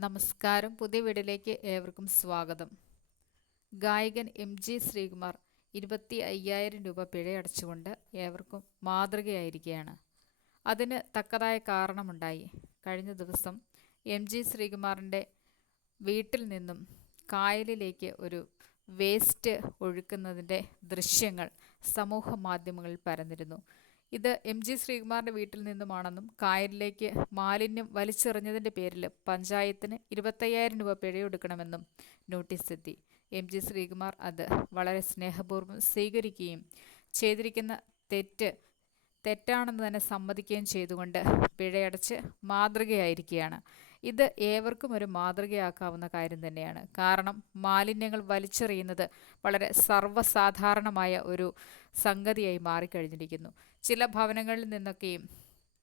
നമസ്കാരം. പുതിയ വീടിലേക്ക് ഏവർക്കും സ്വാഗതം. ഗായകൻ എം ജി ശ്രീകുമാർ ഇരുപത്തി അയ്യായിരം രൂപ പിഴയടച്ചുകൊണ്ട് ഏവർക്കും മാതൃകയായിരിക്കുകയാണ്. അതിന് തക്കതായ കാരണമുണ്ടായി. കഴിഞ്ഞ ദിവസം എം ജി ശ്രീകുമാറിന്റെ വീട്ടിൽ നിന്നും കായലിലേക്ക് ഒരു വേസ്റ്റ് ഒഴുക്കുന്നതിന്റെ ദൃശ്യങ്ങൾ സമൂഹ മാധ്യമങ്ങളിൽ പരന്നിരുന്നു. ഇത് എം ജി ശ്രീകുമാറിന്റെ വീട്ടിൽ നിന്നുമാണെന്നും കായലിലേക്ക് മാലിന്യം വലിച്ചെറിഞ്ഞതിന്റെ പേരിൽ പഞ്ചായത്തിന് ഇരുപത്തയ്യായിരം രൂപ പിഴയൊടുക്കണമെന്നും നോട്ടീസ് എത്തി. എം ജി ശ്രീകുമാർ അത് വളരെ സ്നേഹപൂർവം സ്വീകരിക്കുകയും ചെയ്തിരിക്കുന്ന തെറ്റ് തെറ്റാണെന്ന് തന്നെ സമ്മതിക്കുകയും ചെയ്തുകൊണ്ട് പിഴയടച്ച് മാതൃകയായിരിക്കുകയാണ്. ഇത് ഏവർക്കും ഒരു മാതൃകയാക്കാവുന്ന കാര്യം തന്നെയാണ്. കാരണം മാലിന്യങ്ങൾ വലിച്ചെറിയുന്നത് വളരെ സർവസാധാരണമായ ഒരു സംഗതിയായി മാറിക്കഴിഞ്ഞിരിക്കുന്നു. ചില ഭവനങ്ങളിൽ നിന്നൊക്കെയും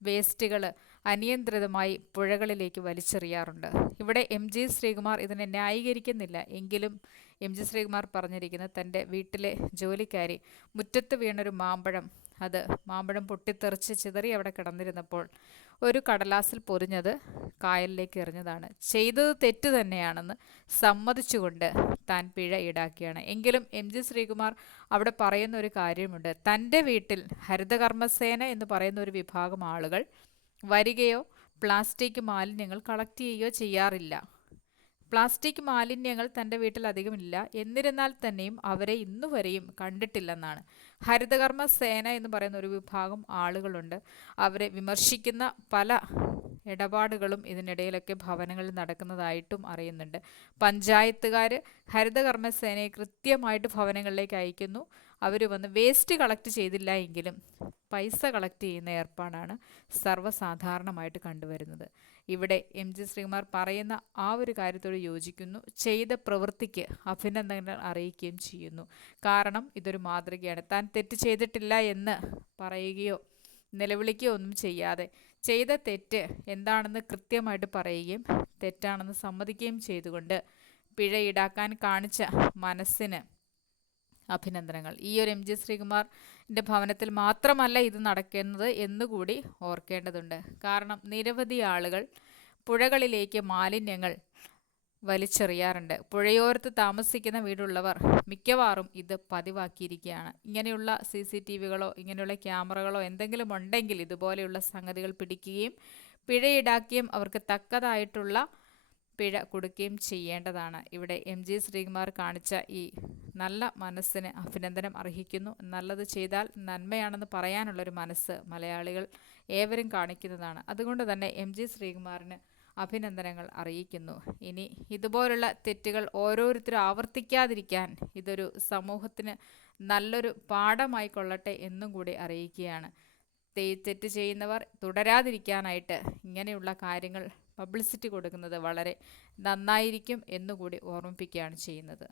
വേസ്റ്റുകൾ അനിയന്ത്രിതമായി പുഴകളിലേക്ക് വലിച്ചെറിയാറുണ്ട്. ഇവിടെ എം ജി ശ്രീകുമാർ ഇതിനെ ന്യായീകരിക്കുന്നില്ല. എങ്കിലും എം ജി ശ്രീകുമാർ പറഞ്ഞിരിക്കുന്നത് തന്റെ വീട്ടിലെ ജോലിക്കാരി മുറ്റത്ത് വീണൊരു മാമ്പഴം അത് മാമ്പഴം പൊട്ടിത്തെറിച്ച് ചിതറി അവിടെ കിടന്നിരുന്നപ്പോൾ ഒരു കടലാസിൽ പൊറിഞ്ഞത് കായലിലേക്ക് എറിഞ്ഞതാണ്. ചെയ്തത് തെറ്റ് തന്നെയാണെന്ന് സമ്മതിച്ചുകൊണ്ട് താൻ പിഴ ഈടാക്കിയാണ്. എങ്കിലും എം ജി ശ്രീകുമാർ അവിടെ പറയുന്ന ഒരു കാര്യമുണ്ട്. തന്റെ വീട്ടിൽ ഹരിതകർമ്മസേന എന്ന് പറയുന്ന ഒരു വിഭാഗം ആളുകൾ വരികയോ പ്ലാസ്റ്റിക് മാലിന്യങ്ങൾ കളക്ട് ചെയ്യുകയോ ചെയ്യാറില്ല. പ്ലാസ്റ്റിക് മാലിന്യങ്ങൾ തന്റെ വീട്ടിലധികമില്ല എന്നിരുന്നാൽ തന്നെയും അവരെ ഇന്നുവരെയും കണ്ടിട്ടില്ലെന്നാണ്. ഹരിതകർമ്മ സേന എന്ന് പറയുന്ന ഒരു വിഭാഗം ആളുകളുണ്ട്. അവരെ വിമർശിക്കുന്ന പല ഇടപാടുകളും ഇതിനിടയിലൊക്കെ ഭവനങ്ങളിൽ നടക്കുന്നതായിട്ടും അറിയുന്നുണ്ട്. പഞ്ചായത്തുകാർ ഹരിതകർമ്മ സേനയെ കൃത്യമായിട്ട് ഭവനങ്ങളിലേക്ക് അയക്കുന്നു. അവർ വന്ന് വേസ്റ്റ് കളക്ട് ചെയ്തില്ല എങ്കിലും പൈസ കളക്ട് ചെയ്യുന്ന ഏർപ്പാടാണ് സർവസാധാരണമായിട്ട് കണ്ടുവരുന്നത്. ഇവിടെ എം ജി ശ്രീകുമാർ പറയുന്ന ആ ഒരു കാര്യത്തോട് യോജിക്കുന്നു. ചെയ്ത പ്രവൃത്തിക്ക് അഭിനന്ദനങ്ങൾ അറിയിക്കുകയും ചെയ്യുന്നു. കാരണം ഇതൊരു മാതൃകയാണ്. താൻ തെറ്റ് ചെയ്തിട്ടില്ല എന്ന് പറയുകയോ നിലവിളിക്കുകയോ ഒന്നും ചെയ്യാതെ ചെയ്ത തെറ്റ് എന്താണെന്ന് കൃത്യമായിട്ട് പറയുകയും തെറ്റാണെന്ന് സമ്മതിക്കുകയും ചെയ്തുകൊണ്ട് പിഴ ഈടാക്കാൻ കാണിച്ച മനസ്സിന് അഭിനന്ദനങ്ങൾ. ഈ ഒരു എം ജി ശ്രീകുമാറിന്റെ ഭവനത്തിൽ മാത്രമല്ല ഇത് നടക്കുന്നത് എന്നുകൂടി ഓർക്കേണ്ടതുണ്ട്. കാരണം നിരവധി ആളുകൾ പുഴകളിലേക്ക് മാലിന്യങ്ങൾ വലിച്ചെറിയാറുണ്ട്. പുഴയോരത്ത് താമസിക്കുന്ന വീടുള്ളവർ മിക്കവാറും ഇത് പതിവാക്കിയിരിക്കുകയാണ്. ഇങ്ങനെയുള്ള സി സി ടി വികളോ ഇങ്ങനെയുള്ള ക്യാമറകളോ എന്തെങ്കിലും ഉണ്ടെങ്കിൽ ഇതുപോലെയുള്ള സംഗതികൾ പിടിക്കുകയും പിഴ ഈടാക്കുകയും അവർക്ക് തക്കതായിട്ടുള്ള പിഴ കൊടുക്കുകയും ചെയ്യേണ്ടതാണ്. ഇവിടെ എം ജി ശ്രീകുമാർ കാണിച്ച ഈ നല്ല മനസ്സിന് അഭിനന്ദനം അർഹിക്കുന്നു. നല്ലത് ചെയ്താൽ നന്മയാണെന്ന് പറയാനുള്ളൊരു മനസ്സ് മലയാളികൾ ഏവരും കാണിക്കുന്നതാണ്. അതുകൊണ്ട് തന്നെ എം ജി ശ്രീകുമാറിന് അഭിനന്ദനങ്ങൾ അറിയിക്കുന്നു. ഇനി ഇതുപോലുള്ള തെറ്റുകൾ ഓരോരുത്തരും ആവർത്തിക്കാതിരിക്കാൻ ഇതൊരു സമൂഹത്തിന് നല്ലൊരു പാഠമായി കൊള്ളട്ടെ എന്നും കൂടി അറിയിക്കുകയാണ്. തെറ്റ് ചെയ്യുന്നവർ തുടരാതിരിക്കാനായിട്ട് ഇങ്ങനെയുള്ള കാര്യങ്ങൾ പബ്ലിസിറ്റി കൊടുക്കുന്നത് വളരെ നന്നായിരിക്കും എന്നുകൂടി ഓർമ്മിപ്പിക്കുകയാണ് ചെയ്യുന്നത്.